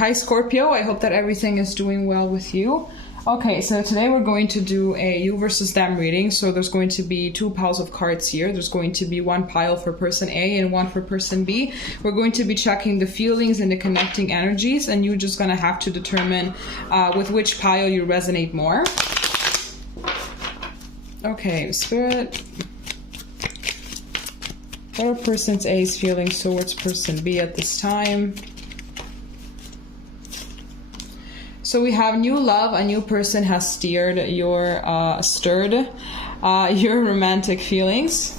Hi Scorpio, I hope that everything is doing well with you. Okay, so today we're going to do a you versus them reading. So there's going to be two piles of cards here. There's going to be one pile for person A and one for person B. We're going to be checking the feelings and the connecting energies, and you're just going to have to determine with which pile you resonate more. Okay, Spirit. What are person A's feelings towards person B at this time? So we have new love. A new person has stirred your romantic feelings.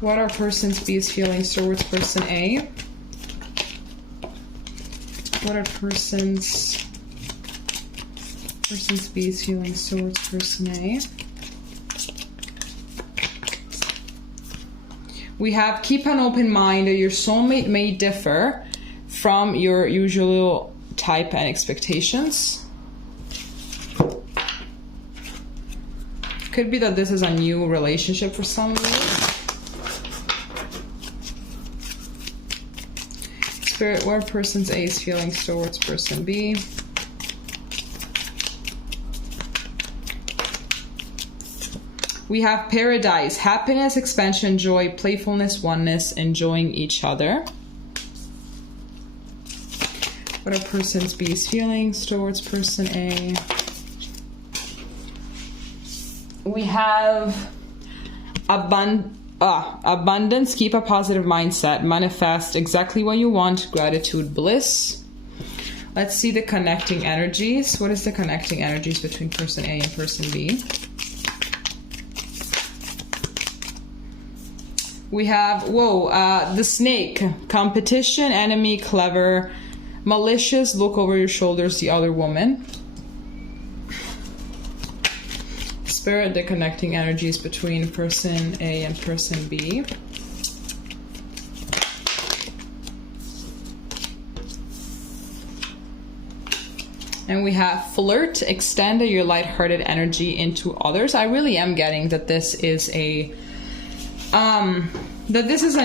What are person B's feelings towards person A? What are person B's feelings towards person A? We have keep an open mind. Your soulmate may differ from your usual type and expectations. Could be that this is a new relationship for some of you. Spirit, what are person A's feelings towards person B? We have paradise, happiness, expansion, joy, playfulness, oneness, enjoying each other. What are person B's feelings towards person A? We have abundance, keep a positive mindset, manifest exactly what you want, gratitude, bliss. Let's see the connecting energies. What is the connecting energies between person A and person B? We have, the snake, competition, enemy, clever, malicious, look over your shoulders, the other woman. Spirit, the connecting energies between person A and person B. And we have flirt, extend your lighthearted energy into others. I really am getting that this is a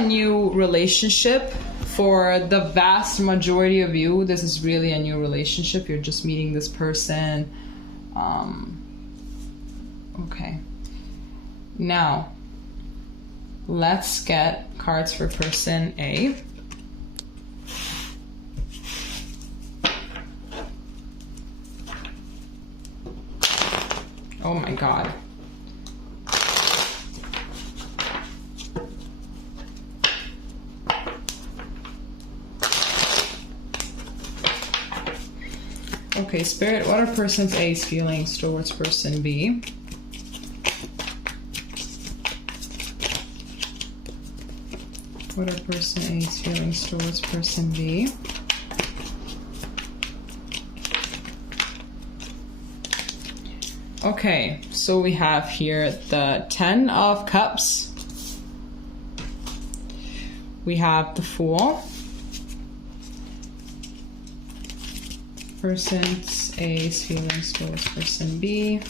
new relationship for the vast majority of you. This is really a new relationship. You're just meeting this person. Okay. Now, let's get cards for person A. Oh my God. Okay, Spirit, what are person A's feelings towards person B? What are person A's feelings towards person B? Okay, so we have here the 10 of Cups. We have the Fool. Person A's feelings towards person B.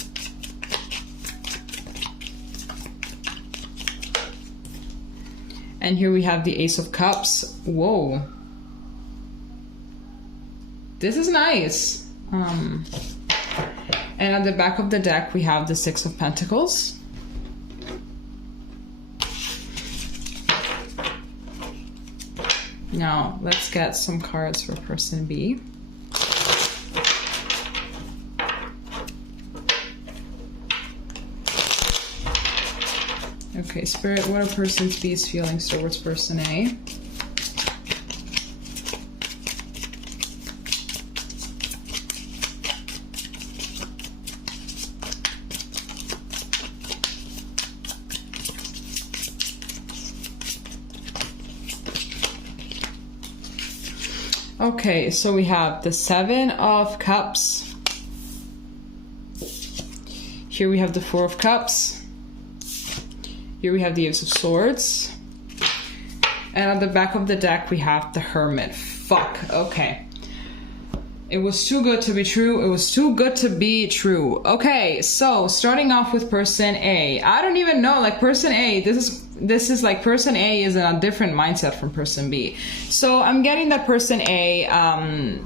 And here we have the Ace of Cups. Whoa. This is nice. And at the back of the deck, we have the Six of Pentacles. Now, let's get some cards for person B. Okay, Spirit, what are person B's feelings towards person A? Okay, so we have the 7 of Cups. Here we have the 4 of Cups. Here we have the Ace of Swords. And on the back of the deck, we have the Hermit. Fuck, okay. It was too good to be true. It was too good to be true. Okay, so starting off with person A. I don't even know, like person A, this is like person A is in a different mindset from person B. So I'm getting that person A,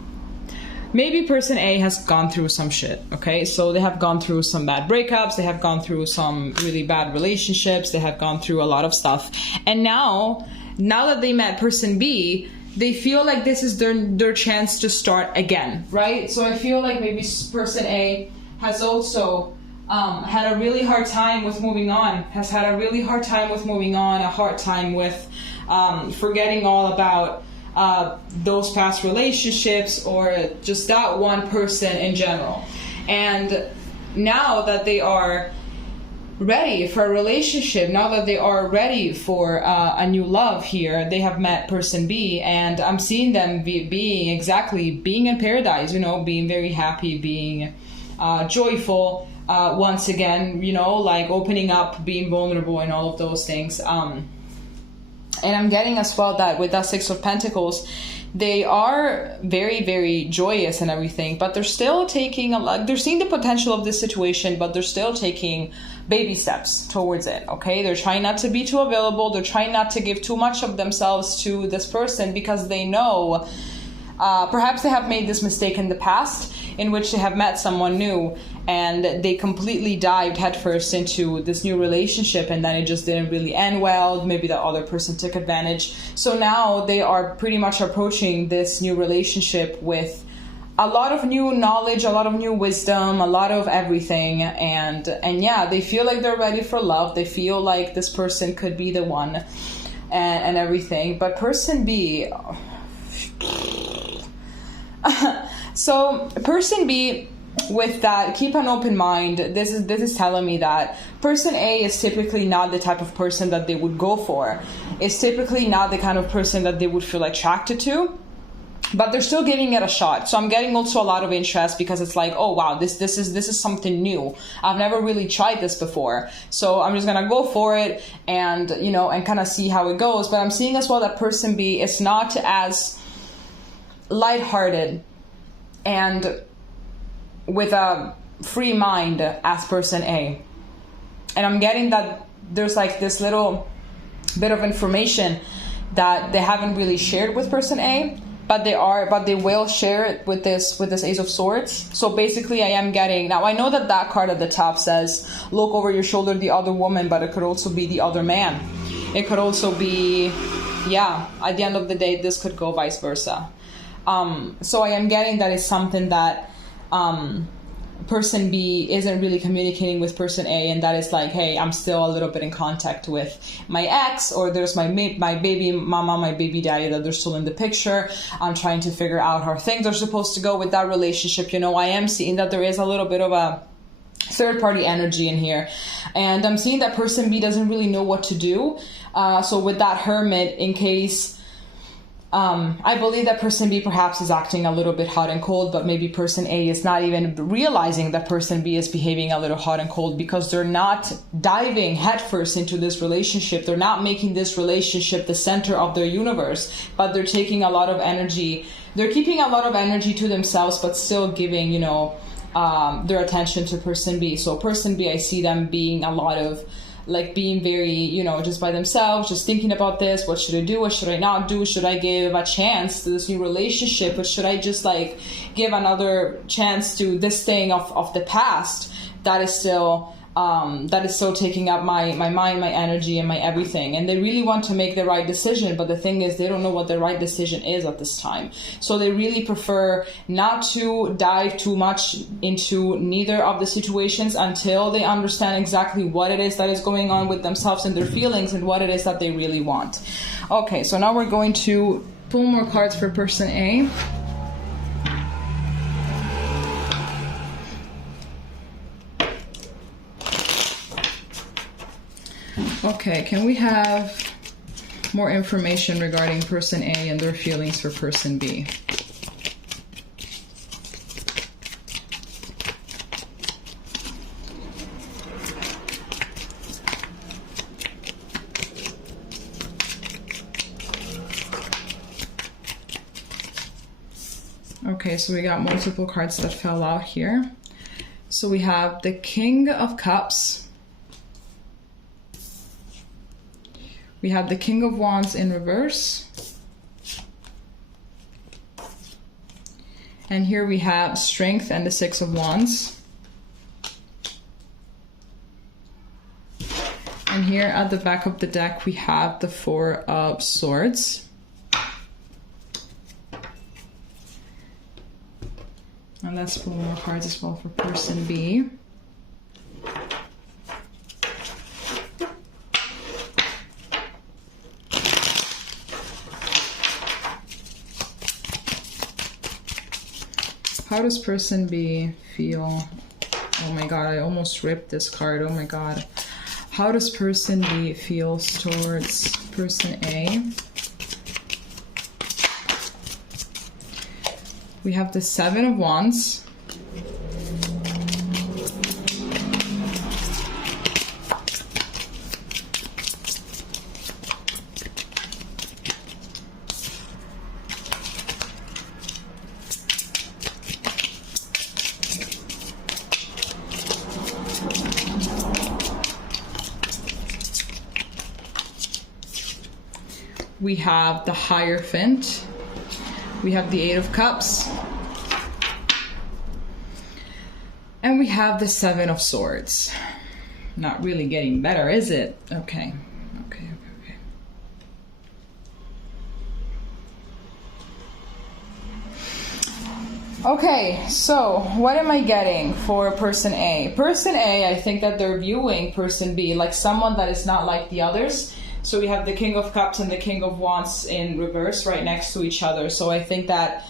maybe person A has gone through some shit, okay? So they have gone through some bad breakups, they have gone through some really bad relationships, they have gone through a lot of stuff. And now that they met person B, they feel like this is their chance to start again, right? So I feel like maybe person A has also had a really hard time with moving on, a hard time with forgetting all about those past relationships or just that one person in general. And now that they are ready for a relationship, now that they are ready for a new love here, they have met person B, and I'm seeing them being in paradise, you know, being very happy, being joyful, once again, you know, like opening up, being vulnerable and all of those things. And I'm getting as well that with that Six of Pentacles, they are very, very joyous and everything, but they're still taking they're seeing the potential of this situation, but they're still taking baby steps towards it, okay? They're trying not to be too available. They're trying not to give too much of themselves to this person because they know perhaps they have made this mistake in the past in which they have met someone new and they completely dived headfirst into this new relationship, and then it just didn't really end well. Maybe the other person took advantage. So now they are pretty much approaching this new relationship with a lot of new knowledge, a lot of new wisdom, a lot of everything. And yeah, they feel like they're ready for love. They feel like this person could be the one and everything. But person B, so person B, with that, keep an open mind. This is telling me that person A is typically not the type of person that they would go for. It's typically not the kind of person that they would feel attracted to, but they're still giving it a shot. So I'm getting also a lot of interest because it's like, oh wow, this is something new. I've never really tried this before, so I'm just gonna go for it and, you know, and kind of see how it goes. But I'm seeing as well that person B is not as lighthearted and with a free mind as person A. And I'm getting that there's like this little bit of information that they haven't really shared with person A, but they will share it with this Ace of Swords. So basically I am getting, now I know that card at the top says look over your shoulder the other woman, but it could also be the other man. It could also be, yeah, at the end of the day this could go vice versa. So I am getting that it's something that person B isn't really communicating with person A, and that is like, hey, I'm still a little bit in contact with my ex, or there's my baby mama, my baby daddy, that they're still in the picture. I'm trying to figure out how things are supposed to go with that relationship. You know, I am seeing that there is a little bit of a third party energy in here, and I'm seeing that person B doesn't really know what to do. So with that Hermit, in case I believe that person B perhaps is acting a little bit hot and cold, but maybe person A is not even realizing that person B is behaving a little hot and cold because they're not diving headfirst into this relationship. They're not making this relationship the center of their universe, but they're taking a lot of energy. They're keeping a lot of energy to themselves, but still giving, you know, their attention to person B. So person B, I see them being a lot of like being very, you know, just by themselves, just thinking about this. What should I do? What should I not do? Should I give a chance to this new relationship? Or should I just like give another chance to this thing of the past that is still taking up my mind, my energy, and my everything? And they really want to make the right decision, but the thing is they don't know what the right decision is at this time. So they really prefer not to dive too much into neither of the situations until they understand exactly what it is that is going on with themselves and their feelings and what it is that they really want. Okay, so now we're going to pull more cards for person A. Okay, can we have more information regarding person A and their feelings for person B? Okay, so we got multiple cards that fell out here. So we have the King of Cups. We have the King of Wands in reverse. And here we have Strength and the Six of Wands. And here at the back of the deck, we have the Four of Swords. And let's pull more cards as well for person B. How does person B feel? Oh my god, I almost ripped this card. Oh my god. How does person B feel towards person A? We have the Seven of Wands. We have the Hierophant. We have the Eight of Cups. And we have the Seven of Swords. Not really getting better, is it? Okay. Okay, so what am I getting for person A? Person A, I think that they're viewing person B like someone that is not like the others. So we have the King of Cups and the King of Wands in reverse right next to each other. So I think that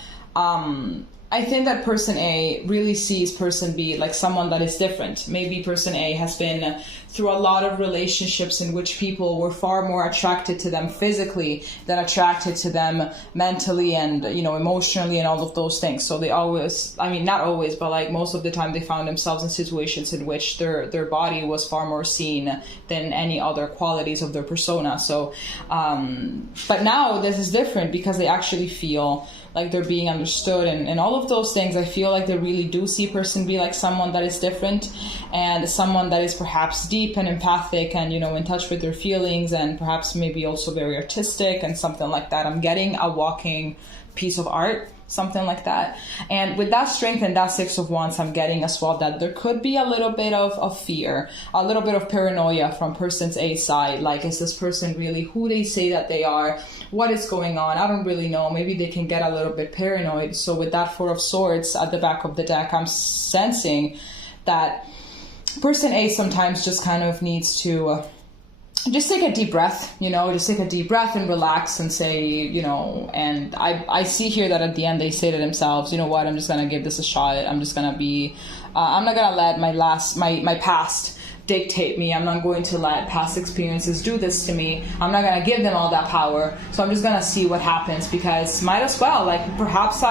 person A really sees person B like someone that is different. Maybe person A has been through a lot of relationships in which people were far more attracted to them physically than attracted to them mentally and, you know, emotionally and all of those things. So they always, I mean, not always, but like most of the time they found themselves in situations in which their body was far more seen than any other qualities of their persona. So, but now this is different because they actually feel like they're being understood and all of those things. I feel like they really do see person B like someone that is different and someone that is perhaps deep and empathic and, you know, in touch with their feelings and perhaps maybe also very artistic and something like that. I'm getting a walking piece of art, something like that. And with that Strength and that Six of Wands, I'm getting as well that there could be a little bit of fear, a little bit of paranoia from person's A side. Like, is this person really who they say that they are? What is going on? I don't really know. Maybe they can get a little bit paranoid. So with that Four of Swords at the back of the deck, I'm sensing that person A sometimes just kind of needs to just take a deep breath, you know, just take a deep breath and relax and say, you know, and I see here that at the end they say to themselves, you know what, I'm just going to give this a shot. I'm just going to be, I'm not going to let my past dictate me. I'm not going to let past experiences do this to me. I'm not going to give them all that power. So I'm just going to see what happens because might as well, like perhaps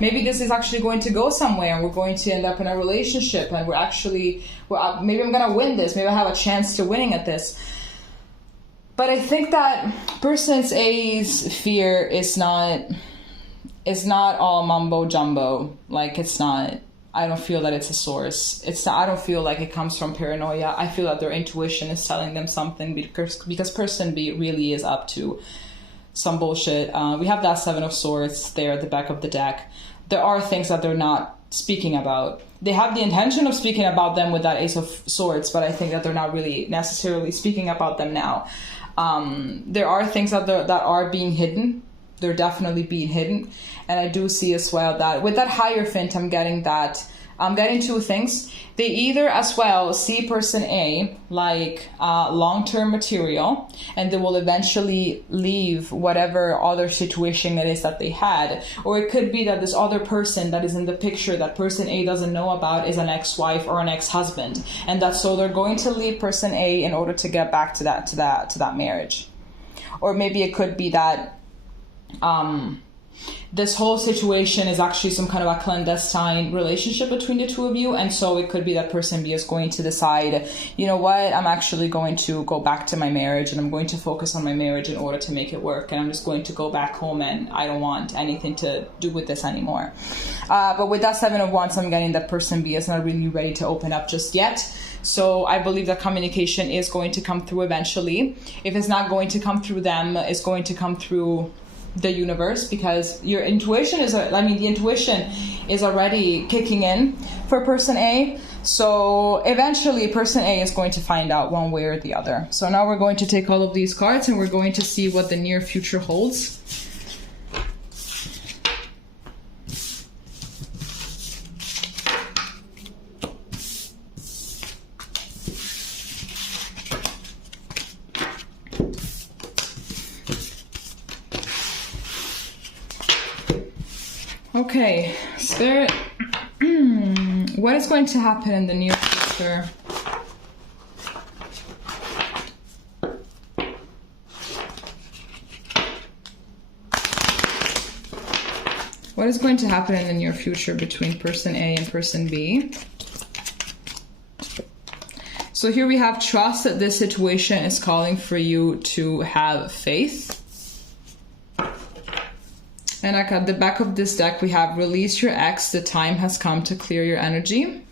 maybe this is actually going to go somewhere and we're going to end up in a relationship and maybe I'm going to win this. Maybe I have a chance to winning at this. But I think that person's A's fear is not all mumbo jumbo. Like I don't feel that it's a source. I don't feel like it comes from paranoia. I feel that their intuition is telling them something because person B really is up to some bullshit. We have that Seven of Swords there at the back of the deck. There are things that they're not speaking about. They have the intention of speaking about them with that Ace of Swords, but I think that they're not really necessarily speaking about them now. There are things that are being hidden. They're definitely being hidden. And I do see as well that with that Hierophant, I'm getting two things. They either as well see person A like long-term material and they will eventually leave whatever other situation it is that they had. Or it could be that this other person that is in the picture that person A doesn't know about is an ex-wife or an ex-husband. And that's so they're going to leave person A in order to get back to that marriage. Or maybe it could be that this whole situation is actually some kind of a clandestine relationship between the two of you. And so it could be that person B is going to decide, you know what, I'm actually going to go back to my marriage and I'm going to focus on my marriage in order to make it work. And I'm just going to go back home and I don't want anything to do with this anymore. But with that 7 of Wands, I'm getting that person B is not really ready to open up just yet. So I believe that communication is going to come through eventually. If it's not going to come through them, it's going to come through the universe, because your intuition is, the intuition is already kicking in for person A. So eventually person A is going to find out one way or the other. So now we're going to take all of these cards and we're going to see what the near future holds. Okay, Spirit, what is going to happen in the near future? What is going to happen in the near future between person A and person B? So here we have trust that this situation is calling for you to have faith. And at the back of this deck, we have release your ex. The time has come to clear your energy.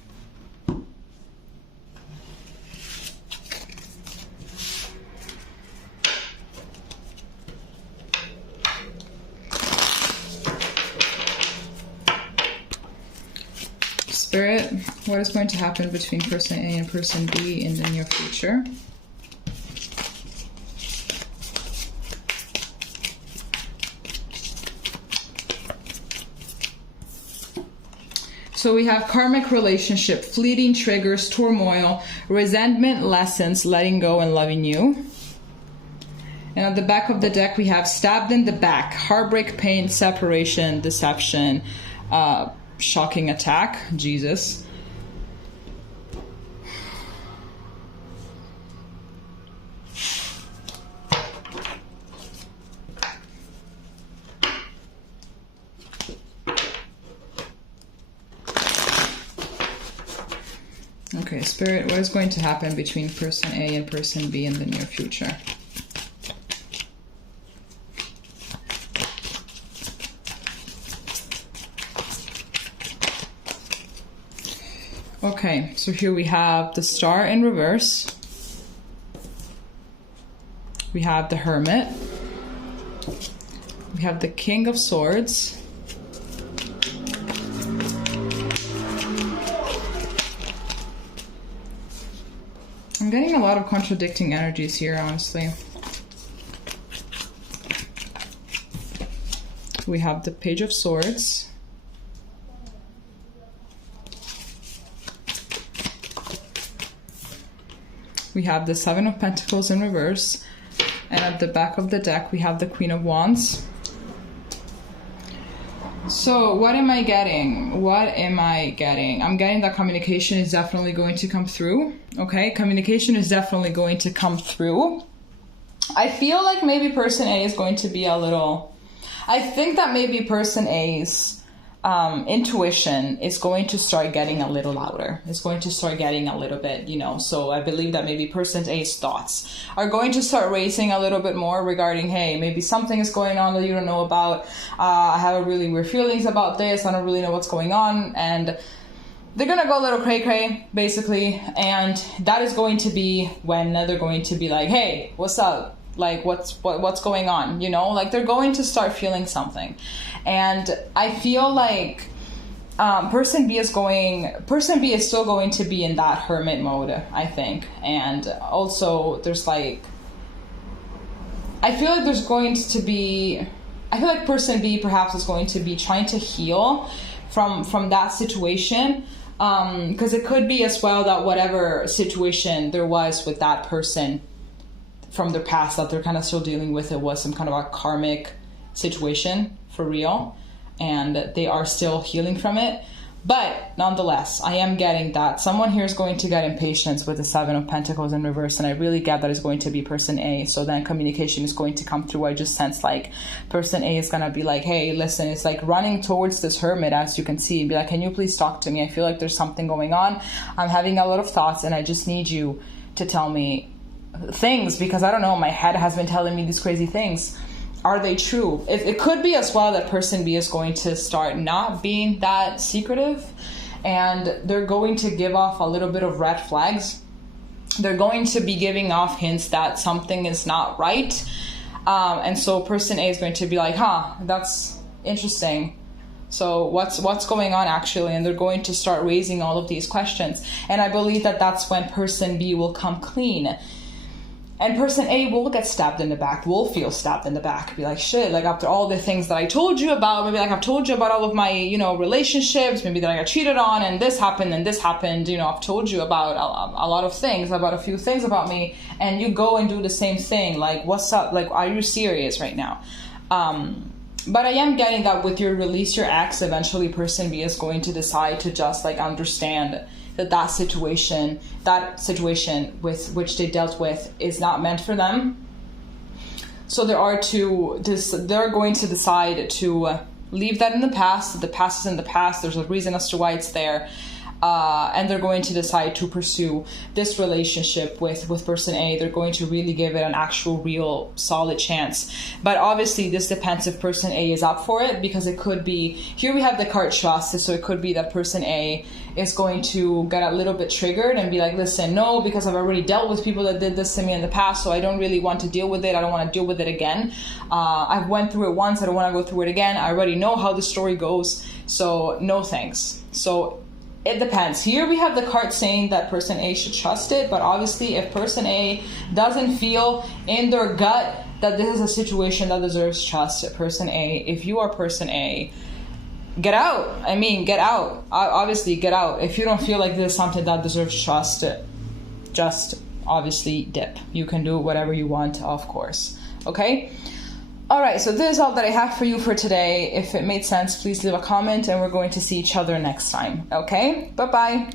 Spirit, what is going to happen between person A and person B in the near future? So we have karmic relationship, fleeting triggers, turmoil, resentment, lessons, letting go and loving you. And at the back of the deck, we have stabbed in the back, heartbreak, pain, separation, deception, shocking attack, Jesus. Okay, Spirit, what is going to happen between person A and person B in the near future? Okay, so here we have the Star in reverse. We have the Hermit. We have the King of Swords. I'm getting a lot of contradicting energies here, honestly. We have the Page of Swords. We have the Seven of Pentacles in reverse. And at the back of the deck, we have the Queen of Wands. So what am I getting? What am I getting? I'm getting that communication is definitely going to come through. Okay, communication is definitely going to come through. I feel like maybe person A is going to be a little... I think that maybe person A's intuition is going to start getting a little louder. It's going to start getting a little bit, you know, so I believe that maybe person A's thoughts are going to start racing a little bit more regarding, hey, maybe something is going on that you don't know about. I have a really weird feelings about this. I don't really know what's going on. And they're going to go a little cray-cray, basically. And that is going to be when they're going to be like, hey, what's up? Like, what's going on? You know, like they're going to start feeling something. And I feel like person B is still going to be in that hermit mode, I think. And also there's like, I feel like person B perhaps is going to be trying to heal from that situation. Because it could be as well that whatever situation there was with that person from their past that they're kind of still dealing with, it was some kind of a karmic situation for real, and they are still healing from it. But nonetheless, I am getting that someone here is going to get impatient with the 7 of Pentacles in reverse, and I really get that it's going to be person A. So then communication is going to come through. I just sense like person A is going to be like, hey, listen, it's like running towards this hermit, as you can see, and be like, can you please talk to me? I feel like there's something going on. I'm having a lot of thoughts, and I just need you to tell me things, because I don't know, my head has been telling me these crazy things. Are they true? It could be as well that person B is going to start not being that secretive, and they're going to give off a little bit of red flags. They're going to be giving off hints that something is not right. And so person A is going to be like, huh, that's interesting. So what's going on actually? And they're going to start raising all of these questions. And I believe that that's when person B will come clean. And person A will get stabbed in the back, will feel stabbed in the back, be like, shit, like after all the things that I told you about, maybe like I've told you about all of my, you know, relationships, maybe that I got cheated on, and this happened, you know, I've told you about a lot of things, about a few things about me, and you go and do the same thing. Like, what's up? Like, are you serious right now? But I am getting that with your release your ex, eventually person B is going to decide to just like understand that situation with which they dealt with is not meant for them. So they're going to decide to leave that in the past. The past is in the past. There's a reason as to why it's there. And they're going to decide to pursue this relationship with person A. They're going to really give it an actual, real, solid chance. But obviously, this depends if person A is up for it, because it could be, here we have the card trust, so it could be that person A is going to get a little bit triggered and be like, listen, no, because I've already dealt with people that did this to me in the past, so I don't really want to deal with it. I don't want to deal with it again. I've went through it once. I don't want to go through it again. I already know how the story goes, so no thanks. So it depends. Here we have the card saying that person A should trust it, but obviously if person A doesn't feel in their gut that this is a situation that deserves trust, person A, if you are person A, get out. I mean, get out. Obviously, get out. If you don't feel like this is something that deserves trust, just obviously dip. You can do whatever you want, of course. Okay? All right, so this is all that I have for you for today. If it made sense, please leave a comment, and we're going to see each other next time. Okay? Bye-bye.